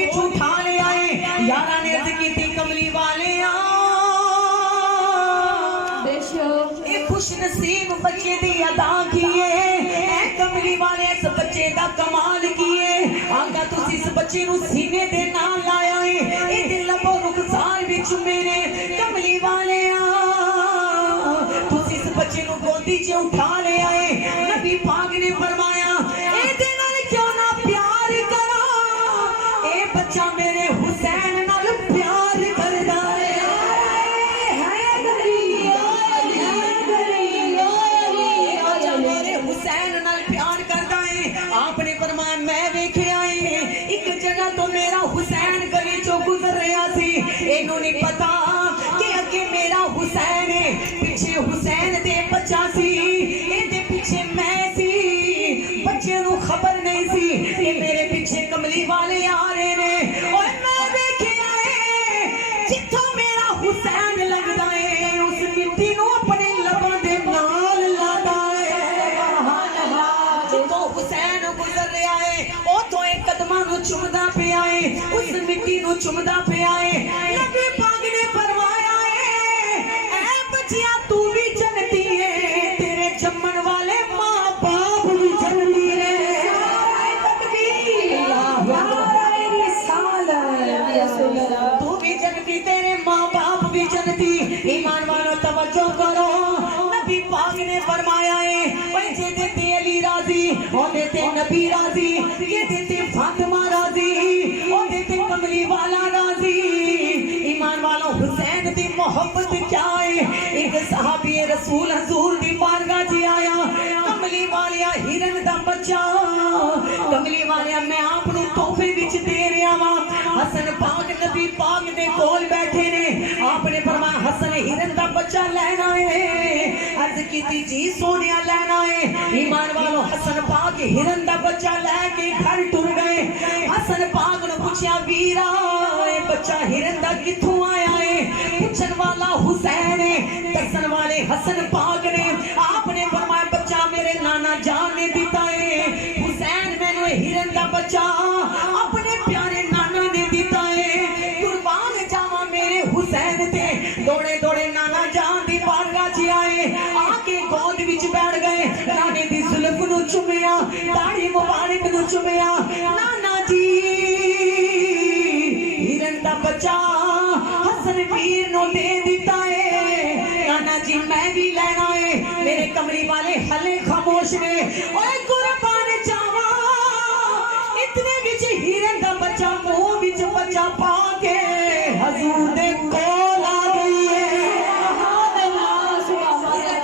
विच उठा ले आए। यारा ने अर्ज की कमली वाले खुश नसीब बच्चे दी अदा किए। कमली वाले इस बच्चे का कमाल किए। आगा तुसी इस बच्चे नु सीने दे नाल लाया है। ए दिल लबो रुखसार विच मेरे कमली वाले तुसी इस बच्चे नु गोदी च उठा ले आए। नबी पाक ने फरमाया ए दे नाल क्यों ना प्यार करा। ए बच्चा मेरे हुसैन नाल प्यार करदा है। आपने फरमाया मैं वेखे आए एक जगह तो मेरा हुसैन गली चो गुजर रहा सी। इन्हों नहीं पता कि अगे मेरा हुसैन है, पीछे हुसैन दे बच्चा सी, इहदे पीछे मैं सी। बच्चे नु खबर नहीं सी कि मेरे पीछे कमली वाले आ रहे ने। और मैं वेखे आए जिथों मेरा हुसैन लगदा है उस मिट्टी नु अपने लबां दे नाल लादा है। जिथों हुसैन गुजर रहा है ओ तो एक कदमां नु चुमदा पिया है, उस मिट्टी नु चुमदा पिया है। नबी पाक ने फरमाया है ए बच्चिया तू भी जन्नती है, तेरे जम्मन वाले मां बाप भी जन्नती है। तू भी जन्नती, तेरे मां बाप भी जन्नती। ईमान वालों तवज्जो करो, नबी पाक ने फरमाया है भाई जे देते अली राजी और देते नबी राजी, ये देते फातिमा राजी और देते कमली वाला राजी। ईमान वालों हुसैन दी मोहब्बत क्या है। एक सहाबी रसूल हजूर दी बारगाह च आया, कमली वालिया हिरन दा बच्चा। कमली वालिया मैं आपनु तोहफे विच दे रहा वा। हसन पाक नबी पाक दे कोल बैठे ने। आपने फरमाया हसन हिरन दा बच्चा लेना है। अर्ज कीती जी सोनिया लेना है। ईमान वालों हसन पाक हिरन दा बच्चा लेके घर टुर गए। हसन पाक ने पूछा वीरा ए बच्चा हिरन दा किथों आया है। पूछन वाला हुसैन है, दसन वाले हसन पाक ने। आपने फरमाया बच्चा मेरे नाना जान ने दिता है। हुसैन मैंने हिरन दा बच्चा अपने प्यारे नाना ने दिता है। कुर्बान जावा मेरे हुसैन ते। दौड़े दौड़े नाना जान दी बारगाह च आए, आके गोद विच बैठ गए। नाने दी जुल्फ नु चुमिया, दाढ़ी मुबारक नु चुमिया। नाना जी हिरन दा बच्चा हसन वीर नु दे दिता है। नाना जी मैं भी लेना है। मेरे कमली वाले हले खामोश ने। ओए कुर्बान जावा इतने विच हिरन दा बच्चा मुंह विच बच्चा पा के हजूर दे कोल आ गई है।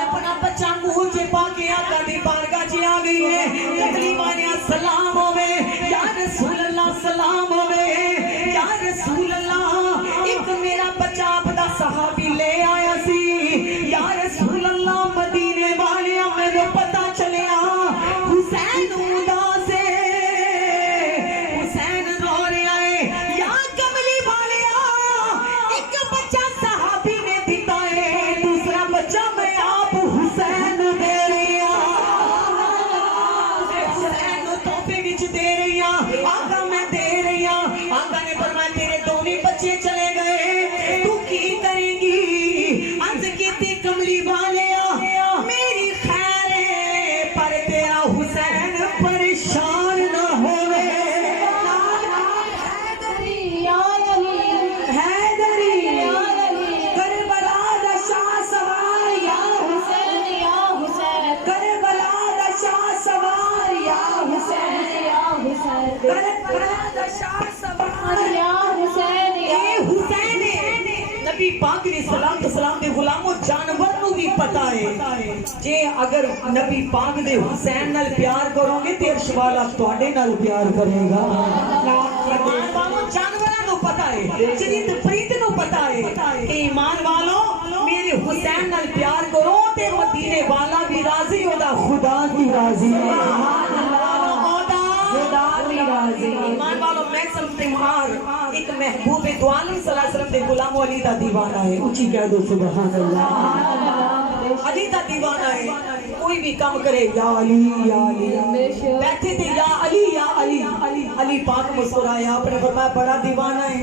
अपना बच्चा मुंह च पा के आका दी बारगाह च आ गई है। कमली वालिया सलाम होवे या रसूल अल्लाह, सलाम होवे या रसूल अल्लाह। एक मेरा बच्चा आपदा सहाबी ले आया सी। या रसूल अल्लाह मदीने वालिया मैनू पता चलिया हुसैन उदास है, हुसैन रो रहा है। या कमली वालिया एक बच्चा सहाबी ने दिता है, दूसरा बच्चा मैं आप हुसैन दे रही हुसैन तोहफे विच दे रही आका मैं दे रही। आका ने फरमाया तेरे दोनों बच्चे चले गए, तू की करेगी। अर्ज कीती कमली वाले मेरी खैर है पर तेरा हुसैन परेशान न होवे। करबला दा शाह सवार या हुसैन, या हुसैन। करबला दा शाह सवार या हुसैन, या हुसैन। करबला दा शाह सवार या हुसैन, या हुसैन। नबी पाक ने सलाम तो सलाम दे गुलामो जानवर नु भी पता है जे अगर नबी पाक दे हुसैन नाल प्यार करोगे ते अर्श वाला तुहाडे नाल प्यार करेगा। जानवरां नु पता है, जरीत प्रीत नु पता है कि ईमान वालों मेरे हुसैन नाल प्यार करो ते मदीने वाला भी राजी, ओदा खुदा भी राजी। ईमान वालों मैं समझदार एक महबूब दो आलम सल्लल्लाहु अलैहि वसल्लम दे गुलाम अली दा दीवाना है। ऊंची कह दो सुभान अल्लाह। अली का दीवाना है, कोई भी काम करे या अली या अली। बैठे थे या अली या अली, अली पाक मुस्कुराया, आपने फरमाया बड़ा दीवाना है,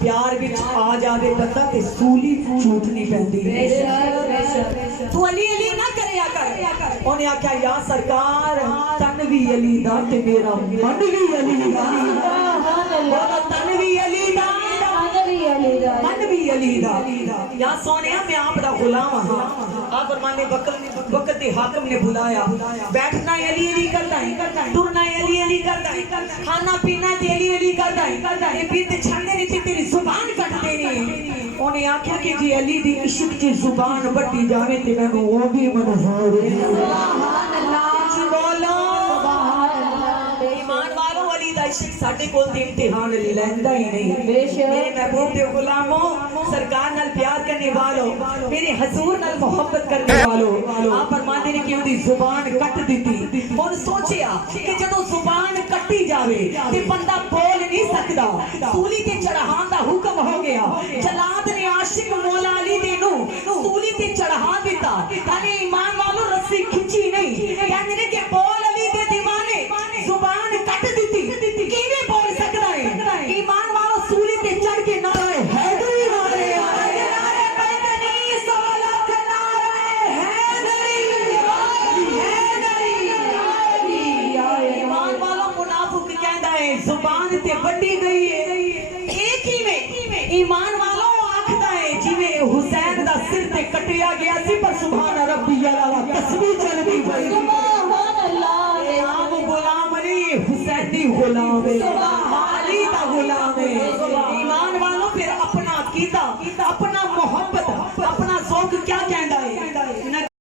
प्यार विच आ जावे बंदा ते सूली झूठ नहीं पैंदी। तू अली अली ना करया कर। उन्हें आख्या या सरकार तन भी अली दा ते मेरा मन भी अली दा, तन भी अली दा मन भी अली दा। या सोनिया मैं आप दा गुलाम हां। आप फरमाने वक्त दे हाकिम ने बुलाया, बैठना अली अली करदा है, टुरना अली अली करदा है, खाना पीना ते अली अली करदा है, ये बिंद छड़ने नहीं ते तेरी जुबान कट देनी। उन्हें आख्या कि जी अली दी इश्क च जुबान बट्टी जावे ते मैनू वो भी मंजूर है। सुभान अल्लाह बोलो ईमान वालों, अली दा इश्क साडे कोल ते इम्तिहान लैंदा ही नहीं। मेरे महबूब दे गुलामों, सरकार नाल प्यार करने वालों, मेरे हजूर नाल मोहब्बत करने वालों, आप फरमाते ने कि उनकी जुबान कट दी। और सोचिया कि जदों जुबान कटी जावे ते बंदा बोल नहीं सकदा, सूली ते चढ़ाण दा हुक्म हो गया। जलाद ने आशिक मौला अली दे नू सूली ते चढ़ा दिता। अरे ईमान वालों, रस्सी खिंची नहीं, कहंदे ने कि बोल अली दे दीवाने, जुबान कट दी, किवें बोल सकदा है। ईमान वालों, सूली ते चढ़ के नारे हैदरी मारे, नारे पैदनी सोलख, नारे हैदरी हैदरी। ईमान वालों, मुनाफिक कहंदा है जुबान ते बड़ी गई है, एक ही में ईमान वालों आखदा है जिवें हुसैन दा सिर ते कटिया गया सी, पर सुभान रब्बी अला तस्बीह चल गई। सुभान अल्लाह, आप गुलाम नहीं, हुसैन दी गुलाम है, अली दा गुलाम है। ईमान वालों, फिर अपना कीदा